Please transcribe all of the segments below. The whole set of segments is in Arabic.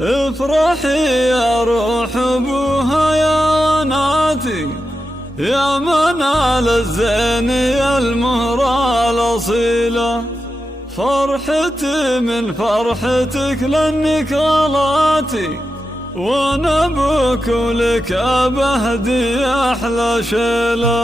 افرحي يا روح ابوها يا ناتي، يا منال الزين يا المهرة الأصيلة. فرحتي من فرحتك لأنك غلاتي، وانا ابوك ولك ابهدي احلى شيله.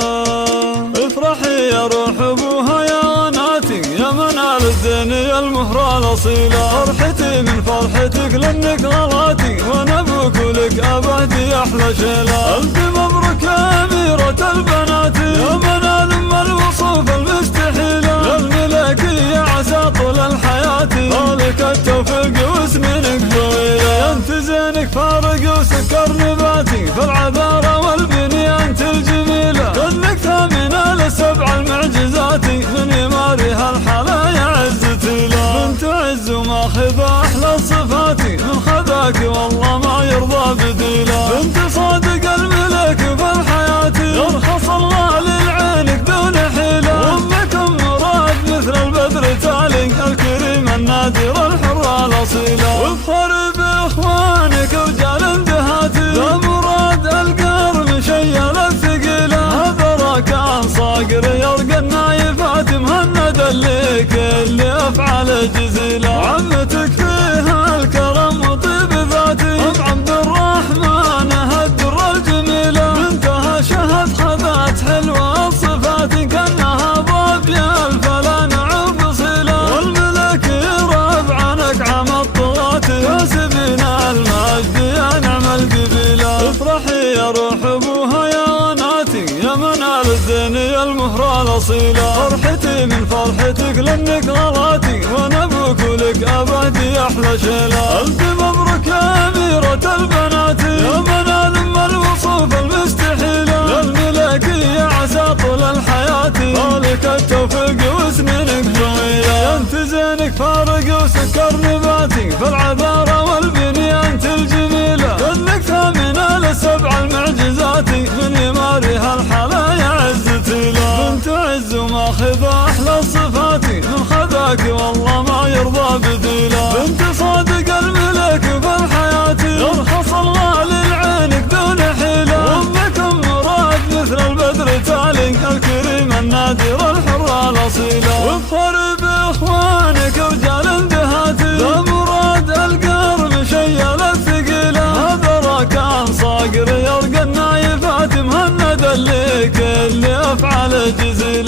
افرحي يا روح ابوها يا ناتي، يا منال الزين يا المهرة الأصيلة. فرحتي من فرحتك لأنك غلاتي، وانا ابوك ولك ابهدي احلى شيله. الف مبروك يا اميرة البنات، يا منال ام الوصوف المستحيله. للملكية عسى طول الحياة، طالك التوفيق وسنينك طويله. انت زينك فارق وسكر نباتي، في العذارى والبنية انت الجميلة. كنك ثامنة لسبع المعجزات، من يماريها الحلايا عزتي له. بنت عز وماخذ احلى الصفات، من خذاك والله ما يرضى بديله. بنت صادق الملك في الحياة، يرخص الله للعينك دون حيله. امكم مراد مثل البدر تالي، الكريم النادر الحرة الأصيلة. وافخر باخوانك ورجال دهاتي، لا مراد القرم شيل الثقيلة. هذا راكان صاقر يرقى النايفات، مهند اللي كل افعال جزيلة. عمتك فيها الكرم وطيب ذاتي، ام عبد الرحمن الدر الجميلة. بنتها شهد خذات حلوة الصفات، كانها ضابية الفلانع وفصيلة. والملك يراب عنك عم الطغاة، كاسبين المجد يا نعم القبيلة. افرحي يا روح ابوها يا ناتي، يا منال الزين يا المهرة الأصيلة. فرحتي من فرحتك لأنك غلاتي، وانا ابوك ولك ابهدي احلى شيله. الف مبروك يا اميرة البنات، يا منال ام الوصوف المستحيله. للملكية عسى طول الحياة، طالك التوفيق وسنينك طويله. انت زينك فارق وسكر نباتي، في العذارى والبنية انت الجميلة. كنك ثامنة لسبع المعجزات، من يماريها الحلايا عزتي له. بنت عز وماخذ احلى الصفات، من خذاك والله ما يرضى بديله. بنت صادق الملك في الحياة، يرخص الله للعينك دون حيله. امكم مراد مثل البدر تالي، الكريم النادر الحرة الأصيلة. وافخر باخوانك ورجال دهاتي، لا مراد القرم شيل الثقيلة. هذا راكان صاقر يرقى النايفات، مهند اللي كل افعال جزيلة.